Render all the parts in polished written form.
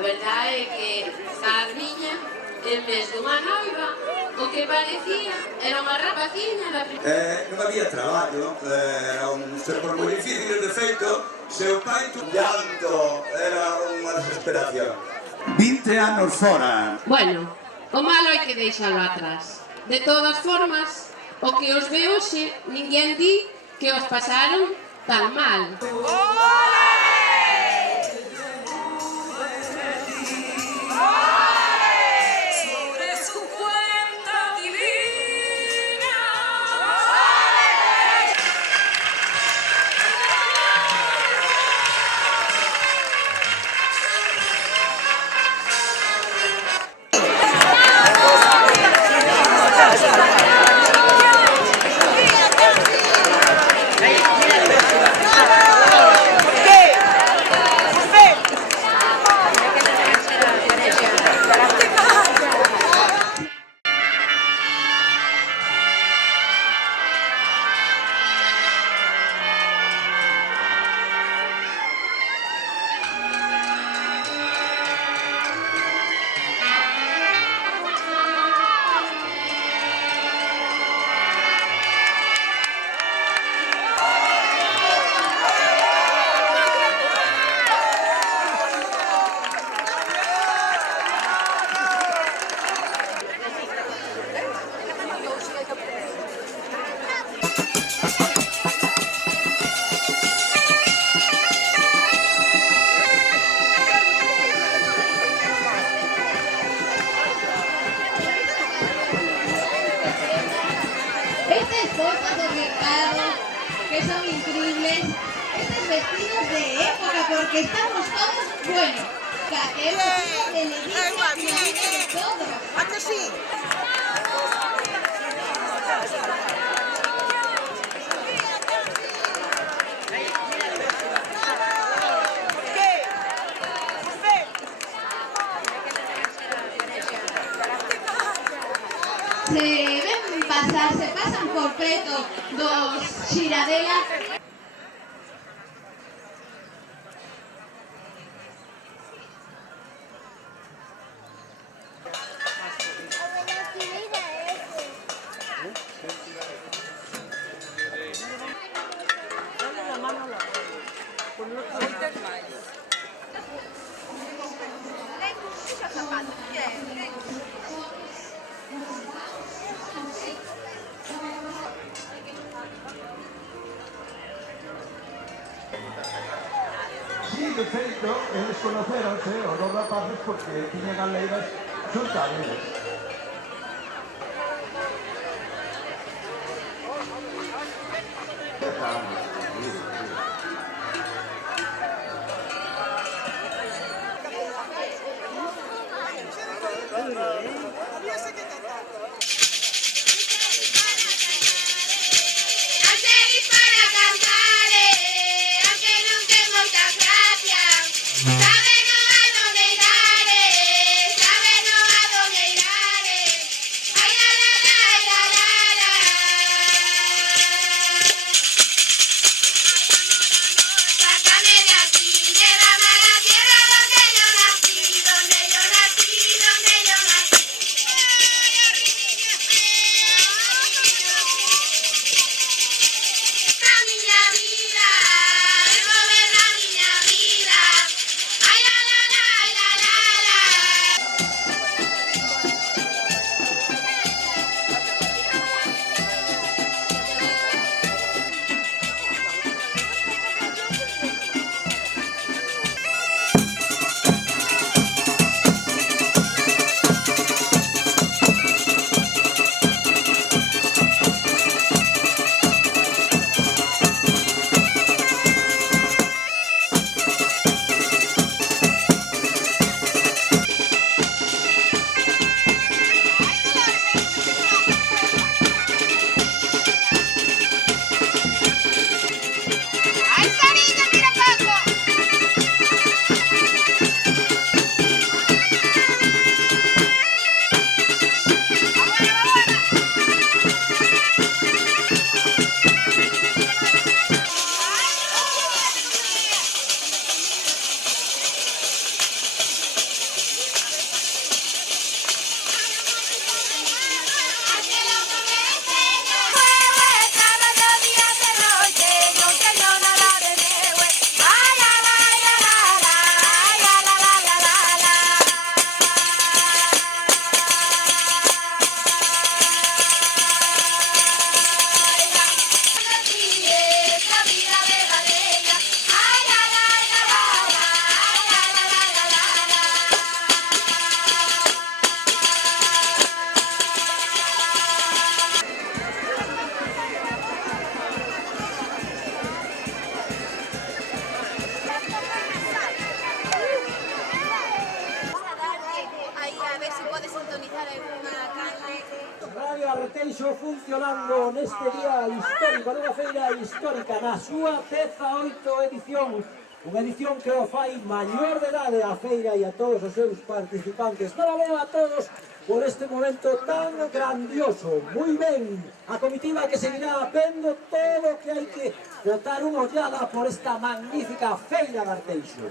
verdade é que Carmiña, en vez dunha noiva, o que parecía era unha rapaciña da primeira. Non había traballo, era un tempos moi difíciles, de feito, seu pai un llanto, era unha desesperación. 20 anos fora. Bueno, o malo hai que deixalo atrás. De todas formas, o que os ve hoxe, ninguén di que os pasaron tan mal. Estas cosas de Ricardo, que son increíbles, estos vestidos de época, porque estamos todos, bueno, caqueros de Leticia, de todo. ¿A que sí? Se pasan por preto dos xiradelas. Sí, de feito, eles conoceronse, os dos rapaces, porque tiñan as leiras xunta a eles. funcionando neste día histórico, nunha feira histórica, na súa 18ª edición. Unha edición que o fai maior de idade a feira e a todos os seus participantes. Parabéns a todos por este momento tan grandioso. Moi ben, a comitiva que seguirá vendo todo o que hai que botar unha ollada por esta magnífica feira de Arteixo.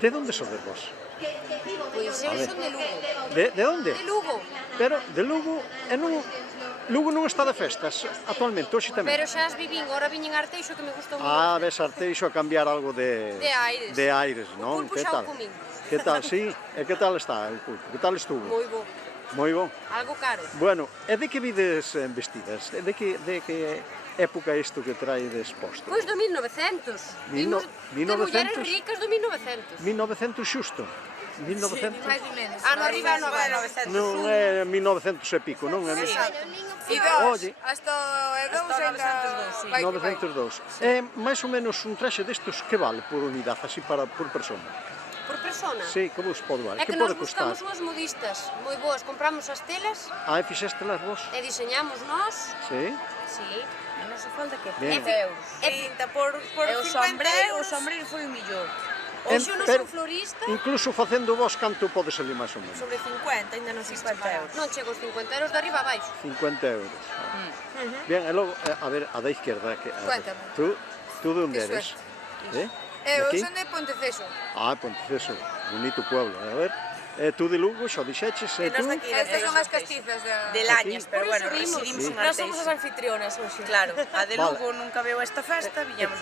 De onde sodes vos? Pois eu son de Lugo. De onde? De Lugo. Pero de Lugo, e non... Lugo non está de festas actualmente, hoxe tamén. Pero xa as vivín, ora viñen a Arteixo que me gustou moito. Ah, ves Arteixo a cambiar algo De aires. De aires, non? O pulpo Que xa o tal? comín. Que tal, sí? E que tal está o pulpo? Que tal estuvo? Moi bo. Moi bon. Algo caro. Bueno, e de que vides vestidas? De que época isto que traedes posto? Pois do 1900. Mil no- De mulleres 1900? ricas do 1900. 1900 xusto? 1900? Máis ou menos. Ano arriba, ano abaixo. Non é 1900 e pico, non é? E dos, Oye. hasta o 902 902. É máis ou menos un traxe destes que vale por unidade, así por persona? Por persona. Sí, que vos pode valer? É que Que nos pode costar? buscamos unhas modistas moi boas, compramos as telas Ah, e fixestelas vos? e diseñamos nós. Sí? Sí. Non se falta que Bien. 30 euros. 30 por E o 50 euros. o sombreiro foi o millor. Hoxe non Pero- son florista, Incluso facendo vos canto pode salir máis ou menos? Sobre 50, ainda non 50 euros. non chego aos 50 euros de arriba a baixo. 50 euros. Bien, e logo, a ver, a da izquierda, que, a ver, Cuéntame. tú de onde De eres? Eh? Eu Aquí? son de Ponteceso. Ah, Ponteceso, bonito pueblo, a ver. Tú de Lugo, xa dixeches, e tú? Estas son as castizas de Lañas, pero bueno, subimos. residimos Sí. en Nós somos Arteixo. as anfitrionas hoxe. Claro, a de Vale. Lugo nunca veo esta festa, viñamos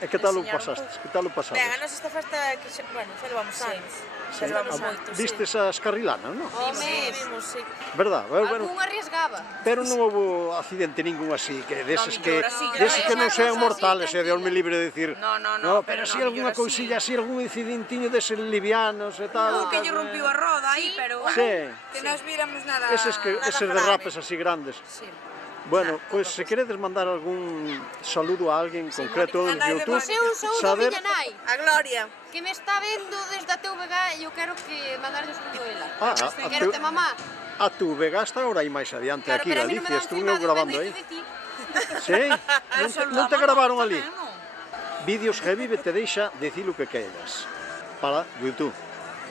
E que tal o pasastes? Que tal o pasades? Ben, a nos esta festa que xa, bueno, xa levamos anos. Xa levamos moito, sí. Vistes as carrilanas, non? Home, Vimos, sí. Verdad? Bueno, algún arriesgaba. pero non houve accidente ningún así, que deses No, que mellor así, deses que non gracias, sean así, mortales, e de tranquila. Dios me libre de decir. No, pero pero así no, algunha mellor cousilla, así. así algún incidentinho deses livianos e tal. Que lle rompiu a roda aí, pero bueno, Sí. que nos víramos nada. Eses nada derrapes grave. así grandes. Sí. Bueno, pois se queredes mandar algún saludo a alguén concreto en mandade YouTube, vos. Eu sou do saber miña nai, A Gloria. que me está vendo desde a TVG e eu quero que mandarlle un saludo a ela. a Quero te mamá. a tu Vega está ahora aí máis adiante Claro, aquí, pero a mí non me Galicia, dan estuve firmado, eu grabando depende aí. de ti. Sí? Non te gravaron ali? Vídeos que vive te deixa decir o que queiras para YouTube.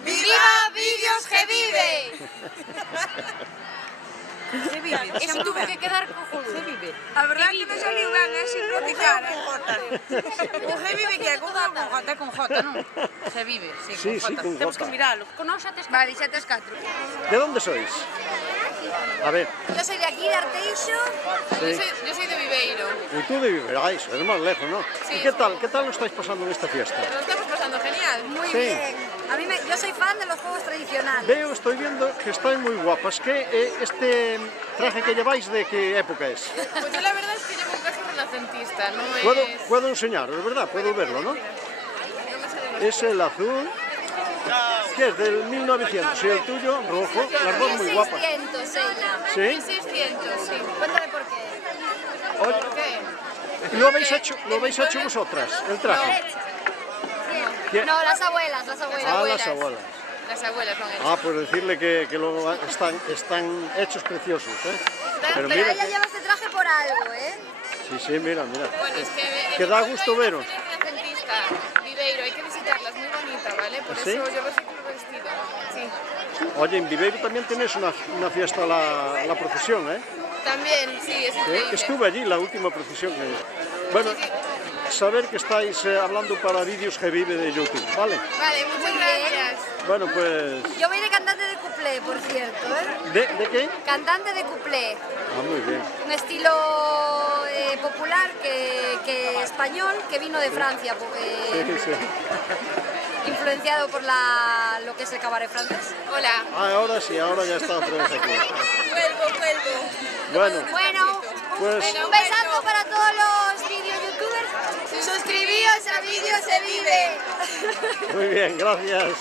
¡Viva Vídeos que vive! Se vive. Eso tuvo que quedar cojonudo. Se vive. A verdad que non saliu ben, sin practicar, O que vive que é con J, con J, non? Se vive, sí, Sí, sí, con Temos J. que miralo. Con nós xa tes Vale, xa tes 4. De onde sois? A ver, Yo soy de aquí, de Arteixo. sí. Yo soy de Viveiro. E tú de Viverais, é máis lejos, non? E que tal lo estáis pasando nesta fiesta? Lo estamos pasando genial. Muy Sí. bien. Yo soy fan de los juegos tradicionales. Veo, estoy viendo que están moi guapas. Que este traje que lleváis de que época es? Pues yo la verdad es que llevo un traje renacentista, no es... Puedo enseñaros, ¿verdad? Puedo verlo, ¿no? Es el azul, que es del 1900, y el tuyo rojo, las dos muy guapas. 600 ella. ¿Sí? 1600, sí. Cuéntame por qué. Oye, ¿Por qué? ¿lo habéis hecho vosotras, el traje? ¿Quién? No, las abuelas, las abuelas. Ah, las abuelas. Las abuelas son ellas. Ah, pues decirle que luego están hechos preciosos, ¿eh? Pero mira, Ella lleva este traje por algo, ¿eh? sí, mira. Bueno, es que... Que da gusto veros. Hay una feria renacentista, Viveiro, hay que visitarla, es muy bonita, ¿vale? Por ¿Sí? eso yo reciclo el vestido. Sí. Oye, en Viveiro también tienes una fiesta, la procesión, ¿eh? También, sí, es increíble. Estuve allí, la última procesión. Bueno, saber que estáis hablando para Vídeos que vive de YouTube, ¿vale? Vale, muchas gracias. Bueno, pues... Yo voy de cantante de cuplé, por cierto, ¿eh? ¿De qué? Cantante de cuplé. Ah, muy bien. Un estilo popular que español que vino de Francia, Sí. influenciado por lo que es el cabaret francés. Hola. Ah, ahora sí, ahora ya está otra vez aquí. Vuelvo. Bueno, Bueno, pues... un besazo para todos los video youtubers. Suscribíos a Vídeos se vive. Muy bien, gracias.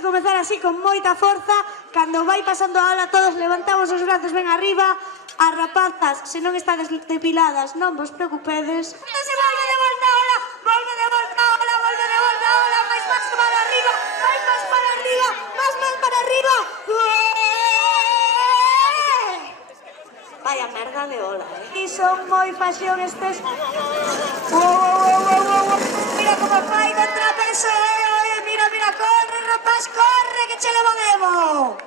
Comezar así con moita forza. Cando vai pasando a aula todos levantamos os brazos ben arriba. As rapazas, se non estades depiladas, non vos preocupedes. Non se volve de volta a aula, volve de volta a aula, volve de volta a aula, máis para arriba, máis para arriba, máis para arriba. Vaya merda de ola, E son moi fasión estes. que che levo Evo.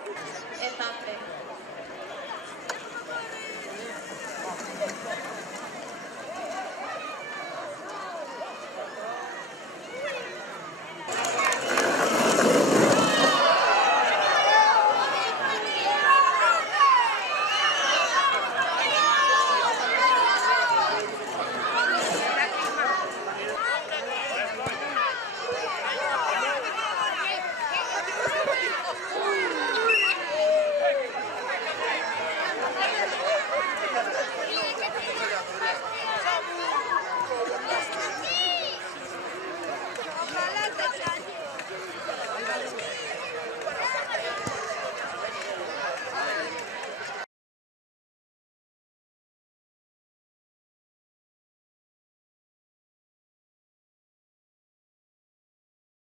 Ojalá te